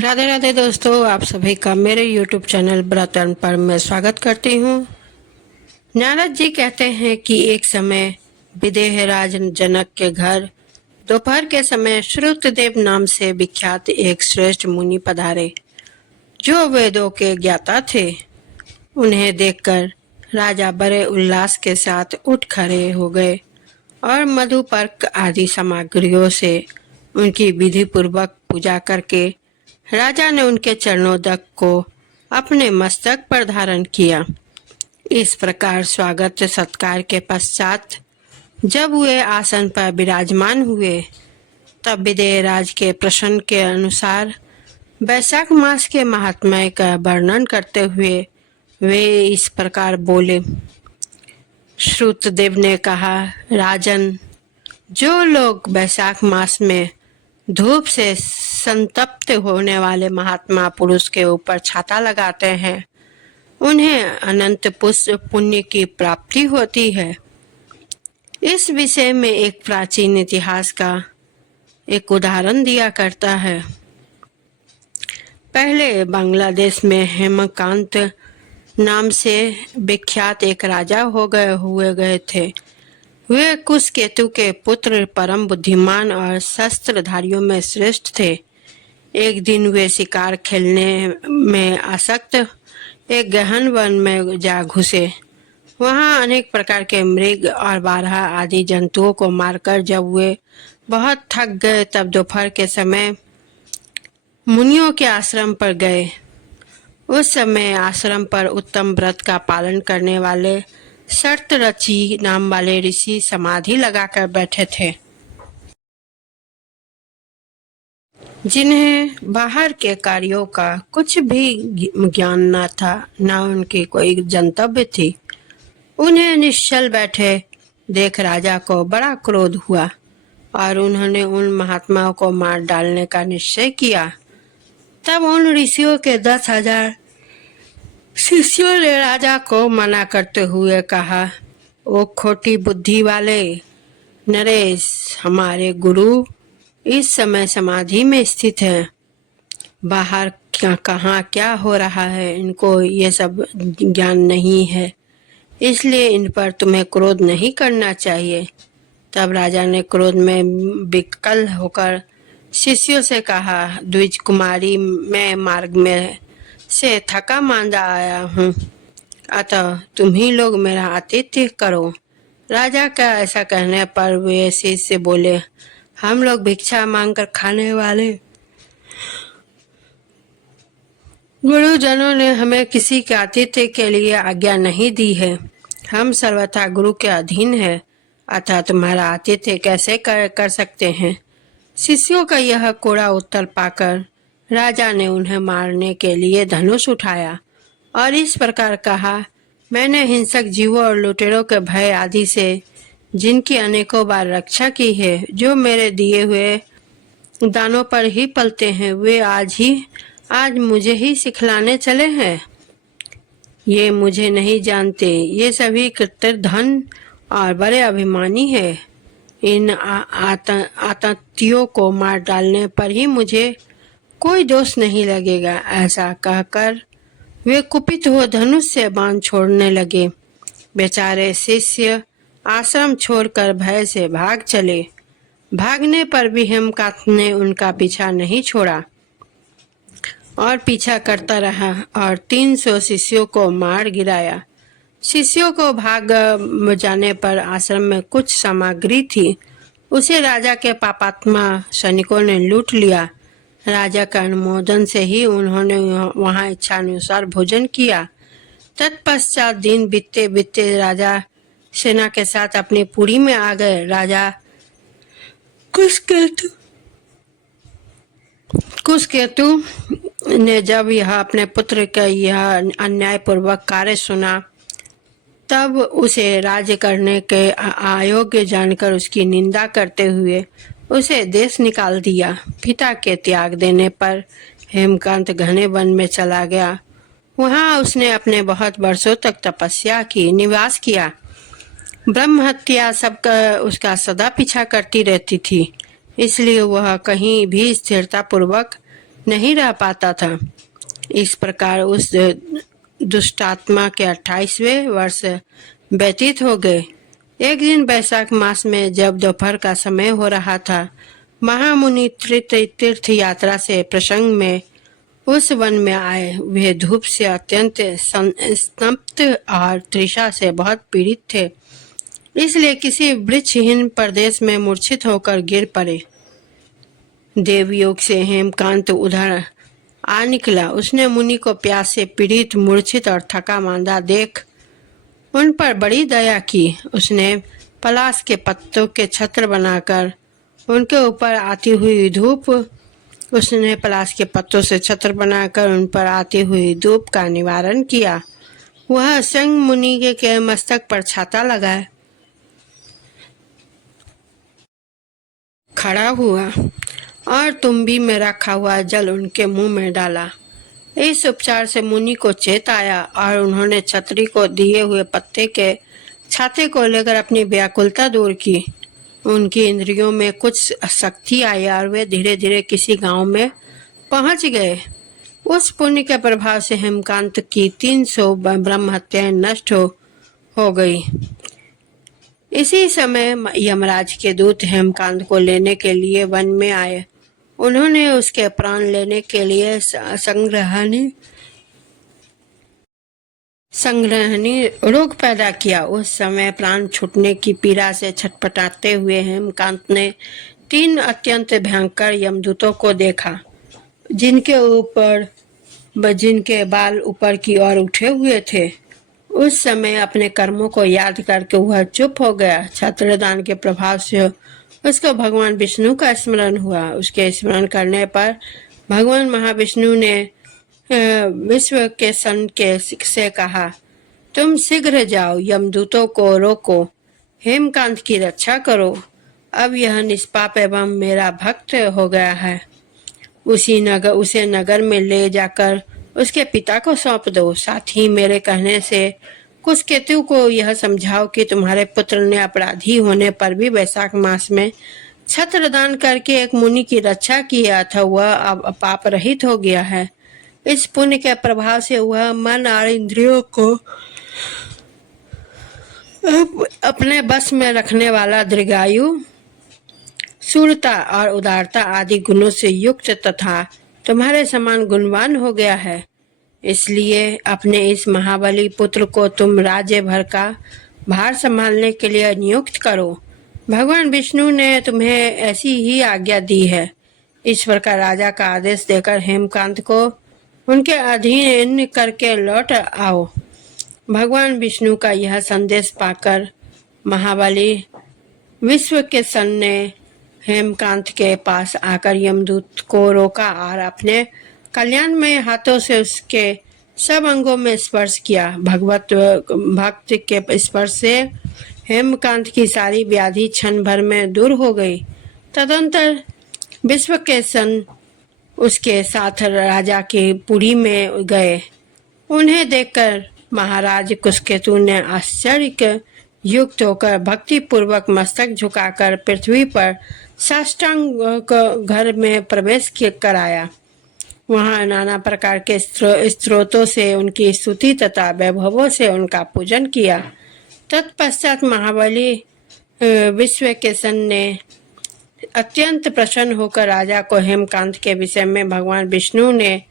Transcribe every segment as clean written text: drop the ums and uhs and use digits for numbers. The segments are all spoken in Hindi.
राधे राधे दोस्तों, आप सभी का मेरे YouTube चैनल ब्रतन पर मैं स्वागत करती हूँ। नारद जी कहते हैं कि एक समय विदेहराज जनक के घर दोपहर के समय श्रुतदेव नाम से विख्यात एक श्रेष्ठ मुनि पधारे, जो वेदों के ज्ञाता थे। उन्हें देखकर राजा बड़े उल्लास के साथ उठ खड़े हो गए और मधुपर्क आदि सामग्रियों से उनकी विधि पूर्वक पूजा करके राजा ने उनके चरणोदक को अपने मस्तक पर धारण किया। इस प्रकार स्वागत सत्कार के पश्चात जब वे आसन पर विराजमान हुए, तब विदेहराज के प्रश्न के अनुसार वैशाख मास के महात्म्य का वर्णन करते हुए वे इस प्रकार बोले। श्रुतदेव ने कहा, राजन, जो लोग वैशाख मास में धूप से संतप्त होने वाले महात्मा पुरुष के ऊपर छाता लगाते हैं, उन्हें अनंत पुण्य की प्राप्ति होती है। इस विषय में एक प्राचीन इतिहास का एक उदाहरण दिया करता है। पहले बांग्लादेश में हेमकांत नाम से विख्यात एक राजा हुए गए थे। वे कुशकेतु के पुत्र, परम बुद्धिमान और शस्त्रधारियों में श्रेष्ठ थे। एक दिन वे शिकार खेलने में आसक्त एक गहन वन में जा घुसे। वहां अनेक प्रकार के मृग और बारह आदि जंतुओं को मारकर जब वे बहुत थक गए, तब दोपहर के समय मुनियों के आश्रम पर गए। उस समय आश्रम पर उत्तम व्रत का पालन करने वाले शर्तरची नाम वाले ऋषि समाधि लगाकर बैठे थे, जिन्हें बाहर के कार्यों का कुछ भी ज्ञान न था, न उनकी कोई जनतव्य थी। उन्हें निश्चल बैठे देख राजा को बड़ा क्रोध हुआ और उन्होंने उन महात्माओं को मार डालने का निश्चय किया। तब उन ऋषियों के 10,000 शिष्यों ने राजा को मना करते हुए कहा, ओ खोटी बुद्धि वाले नरेश, हमारे गुरु इस समय समाधि में स्थित है। बाहर कहाँ क्या हो रहा है, इनको ये सब ज्ञान नहीं है, इसलिए इन पर तुम्हें क्रोध नहीं करना चाहिए। तब राजा ने क्रोध में विकल होकर शिष्यों से कहा, द्विज कुमारी, मैं मार्ग में से थका मांदा आया हूँ, अतः तुम ही लोग मेरा आतिथ्य करो। राजा का ऐसा कहने पर वे शिष्य बोले, हम लोग भिक्षा मांगकर खाने वाले गुरुजनों ने हमें किसी के आतिथ्य के लिए आज्ञा नहीं दी है। हम सर्वथा गुरु के अधीन है, अतः तुम्हारा आतिथ्य कैसे कर सकते हैं। शिष्यों का यह कोड़ा उत्तर पाकर राजा ने उन्हें मारने के लिए धनुष उठाया और इस प्रकार कहा, मैंने हिंसक जीवों और लुटेरों के भय आदि से जिनकी अनेकों बार रक्षा की है, जो मेरे दिए हुए दानों पर ही पलते हैं, वे आज मुझे ही सिखलाने चले हैं। ये मुझे नहीं जानते, ये सभी कृत्रिम धन और बड़े अभिमानी है। इन आतंकियों को मार डालने पर ही मुझे कोई दोष नहीं लगेगा। ऐसा कहकर वे कुपित हो धनुष से बाण छोड़ने लगे। बेचारे शिष्य आश्रम छोड़कर भय से भाग चले। भागने पर भी हेमकांत ने उनका पीछा नहीं छोड़ा और पीछा करता रहा और 300 शिष्यों को मार गिराया। शिष्यों को भाग जाने पर आश्रम में कुछ सामग्री थी, उसे राजा के पापात्मा सैनिकों ने लूट लिया। राजा के अनुमोदन से ही उन्होंने वहां इच्छानुसार भोजन किया। तत्पश्चात दिन बीतते बीतते राजा सेना के साथ अपनी पुरी में आ गए। राजा कुशकेतु ने जब यह अपने पुत्र का यह अन्यायपूर्वक कार्य सुना, तब उसे राज्य करने के अयोग्य जानकर उसकी निंदा करते हुए उसे देश निकाल दिया। पिता के त्याग देने पर हेमकांत घने वन में चला गया। वहां उसने अपने बहुत वर्षों तक तपस्या की, निवास किया। ब्रह्म हत्या सबका उसका सदा पीछा करती रहती थी, इसलिए वह कहीं भी स्थिरता पूर्वक नहीं रह पाता था। इस प्रकार उस दुष्टात्मा के 28वें वर्ष व्यतीत हो गए। एक दिन वैशाख मास में जब दोपहर का समय हो रहा था, महामुनि तीर्थ यात्रा से प्रसंग में उस वन में आए। वे धूप से अत्यंत संतप्त और तृषा से बहुत पीड़ित थे, इसलिए किसी वृक्षहीन प्रदेश में मूर्छित होकर गिर पड़े। देवयोग से हेमकांत उधर आ निकला। उसने मुनि को प्यास से पीड़ित, मूर्छित और थका मांदा देख उन पर बड़ी दया की। उसने पलाश के पत्तों के छत्र बनाकर उनके ऊपर आती हुई धूप उसने पलाश के पत्तों से छत्र बनाकर उन पर आती हुई धूप का निवारण किया। वह संग मुनि के मस्तक पर छाता लगाए खड़ा हुआ और तुम्बी में रखा हुआ जल उनके मुंह में डाला। इस उपचार से मुनि को चेत आया और उन्होंने छतरी को दिए हुए पत्ते के छाते को लेकर अपनी व्याकुलता दूर की। उनकी इंद्रियों में कुछ शक्ति आई और वे धीरे धीरे किसी गांव में पहुंच गए। उस पुण्य के प्रभाव से हेमकांत की 300 ब्रह्म हत्याएं नष्ट हो गई। इसी समय यमराज के दूत हेमकांत को लेने के लिए वन में आए। उन्होंने उसके प्राण लेने के लिए संग्रहणी रोग पैदा किया। उस समय प्राण छूटने की पीड़ा से छटपटाते हुए हेमकांत ने 3 अत्यंत भयंकर यमदूतों को देखा, जिनके बाल ऊपर की ओर उठे हुए थे। उस समय अपने कर्मों को याद करके वह चुप हो गया। छत्रदान के प्रभाव से उसको भगवान विष्णु का स्मरण हुआ। उसके स्मरण करने पर भगवान महाविष्णु ने विश्व के सन के से कहा, तुम शीघ्र जाओ, यमदूतों को रोको, हेमकांत की रक्षा करो। अब यह निष्पाप एवं मेरा भक्त हो गया है। उसे नगर में ले जाकर उसके पिता को सौंप दो। साथ ही मेरे कहने से कुशकेतु को यह समझाओ कि तुम्हारे पुत्र ने अपराधी होने पर भी वैशाख मास में छत्रदान करके एक मुनि की रक्षा किया था, वह अब पाप रहित हो गया है। इस पुण्य के प्रभाव से वह मन और इंद्रियों को अपने बस में रखने वाला दीर्घायु, शूरता और उदारता आदि गुणों से युक्त तथा तुम्हारे समान गुणवान हो गया है। इसलिए अपने इस महाबली पुत्र को तुम राज्य भर का भार संभालने के लिए नियुक्त करो। भगवान विष्णु ने तुम्हें ऐसी ही आज्ञा दी है। इस प्रकार राजा का आदेश देकर हेमकांत को उनके अधीन करके लौट आओ। भगवान विष्णु का यह संदेश पाकर महाबली विश्व के सन ने हेमकांत के पास आकर यमदूत को रोका और अपने कल्याण में हाथों से उसके सब अंगों में स्पर्श किया। भक्त के स्पर्श से हेमकांत की सारी व्याधि क्षण भर में दूर हो गई। तदंतर विश्व के सन उसके साथ राजा के पुरी में गए। उन्हें देखकर महाराज कुशकेतु ने आश्चर्य युक्त होकर भक्ति पूर्वक मस्तक झुकाकर पृथ्वी पर साष्टांग घर में प्रवेश कराया। वहां नाना प्रकार के स्त्रोतों से उनकी स्तुति तथा वैभवों से उनका पूजन किया। तत्पश्चात महाबली विश्व के सन ने अत्यंत प्रसन्न होकर राजा को हेमकांत के विषय में भगवान विष्णु ने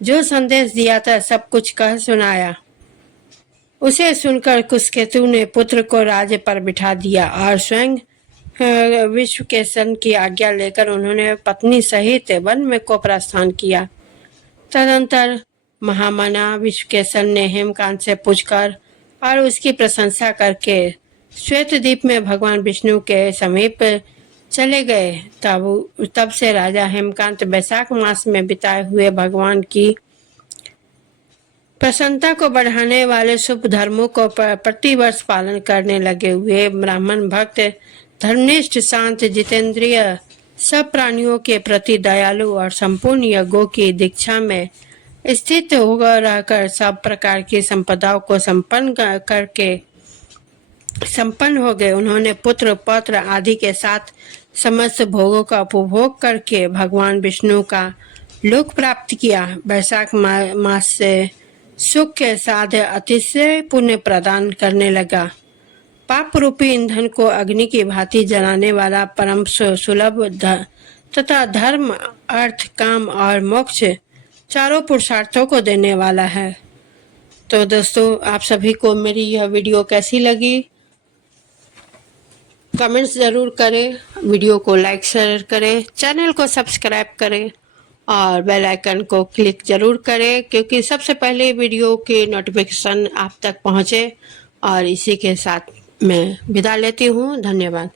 जो संदेश दिया था सब कुछ कह सुनाया। उसे सुनकर कुशकेतु ने पुत्र को राज्य पर बिठा दिया और स्वयं विश्व के सन की आज्ञा लेकर उन्होंने पत्नी सहित वन में को प्रस्थान किया। तदंतर महामना विश्व के सन ने हेमकांत से पूछकर और उसकी प्रशंसा करके श्वेतद्वीप में भगवान विष्णु के समीप चले गए। तब से राजा हेमकांत वैशाख मास में बिताए हुए भगवान की प्रसन्नता को बढ़ाने वाले शुभ धर्मों को प्रतिवर्ष पालन करने लगे हुए ब्राह्मण भक्त, धर्मनिष्ठ, शांत, जितेंद्रिय, सब प्राणियों के प्रति दयालु और संपूर्ण यज्ञों की दीक्षा में स्थित होकर रहकर सब प्रकार की संपदाओं को संपन्न हो गए। उन्होंने पुत्र पौत्र आदि के साथ समस्त भोगों का उपभोग करके भगवान विष्णु का लोक प्राप्त किया। वैशाख मास से सुख के साथ अतिशय पुण्य प्रदान करने लगा। पाप रूपी ईंधन को अग्नि की भांति जलाने वाला परम सुलभ तथा धर्म, अर्थ, काम और मोक्ष चारों पुरुषार्थों को देने वाला है। तो दोस्तों, आप सभी को मेरी यह वीडियो कैसी लगी कमेंट्स ज़रूर करें, वीडियो को लाइक शेयर करें, चैनल को सब्सक्राइब करें और बेल आइकन को क्लिक ज़रूर करें, क्योंकि सबसे पहले वीडियो के नोटिफिकेशन आप तक पहुँचे। और इसी के साथ मैं विदा लेती हूँ। धन्यवाद।